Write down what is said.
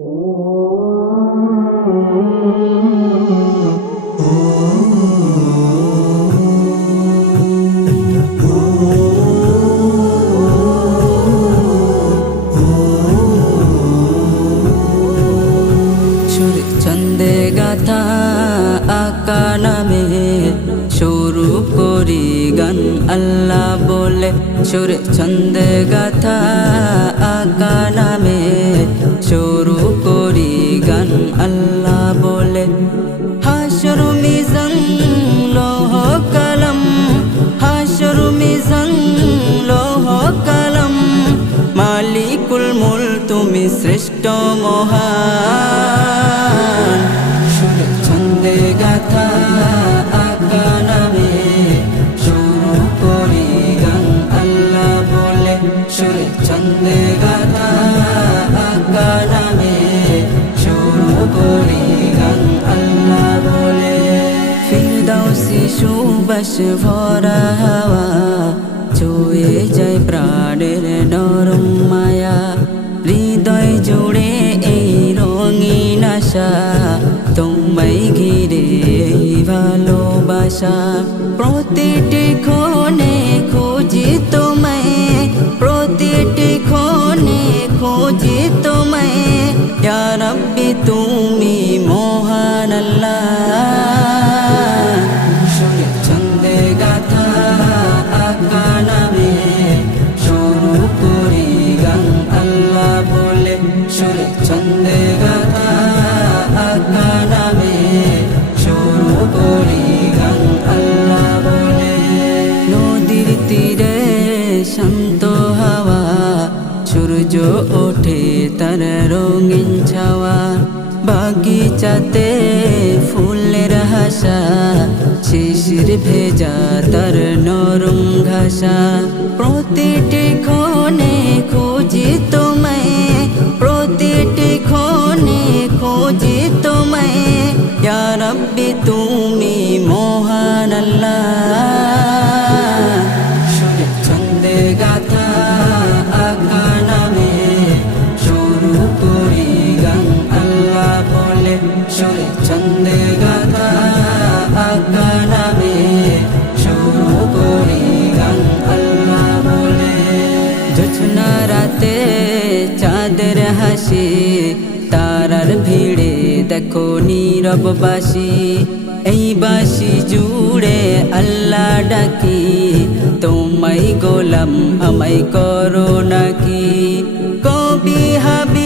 ছন্দে গাথা আকা নামে শুরু করি গান আল্লাহ বলে। সুরে ছন্দে গাথা আকা নামে শুরু করি গান আল্লাহ বলে। হাসর মিজান লৌহ কলম, হাসর মিজান লৌহ কলম, মালিকুল মুল তুমি শ্রেষ্ঠ মহান। সুরে ছন্দে গাথা আকা নামে শুরু করি গান আল্লাহ বলে। সুরে ছন্দে গাথা আকা নামে শুরু করি গান আল্লাহ বলে। ফিরদাউসি সুবাস ভরা হাওয়া ছুঁয়ে যায় প্রাণের নরম মায়া, হৃদয় জুড়ে এই রঙিন আশা, তোমায় ঘিরে এই ভালোবাসা। প্রতিটি ক্ষণে খুঁজি তোমায়, প্রতিটি ক্ষণে খুঁজি তোমায়, ইয়া রাব্বি তুমি মহান আল্লাহ। সুরে ছন্দে গাথা আকা নামে শুরু করি গান আল্লাহ বলে। সুরে ছন্দে গাথা আকা নামে শুরু করি গান আল্লাহ বলে। নদীর তীরে শান্ত হাওয়া, সূর্য ওঠে তার রঙিন ছাওয়া, বাগিচাতে ফুলের হাসা, শিশির ভেজা তার নরম ঘাসা। প্রতিটি ক্ষণে খুঁজি তোমায়, প্রতিটি ক্ষণে খুঁজি তোমায়, ইয়া রাব্বি তুমি মহান আল্লাহ। সুরে ছন্দে গাথা আকা নামে শুরু করি গান আল্লাহ বলে। সুরে ছন্দে গাথা আকা নামে শুরু করি গান আল্লাহ বলে। জোছনা রাতে চাঁদের হাসি, তারার ভিড়ে দেখো নীরব বাসি, এই বাসি জুড়ে আল্লাহ ডাকি, তোমায় গোলাম আমায় করো নাকি। কবি হাবি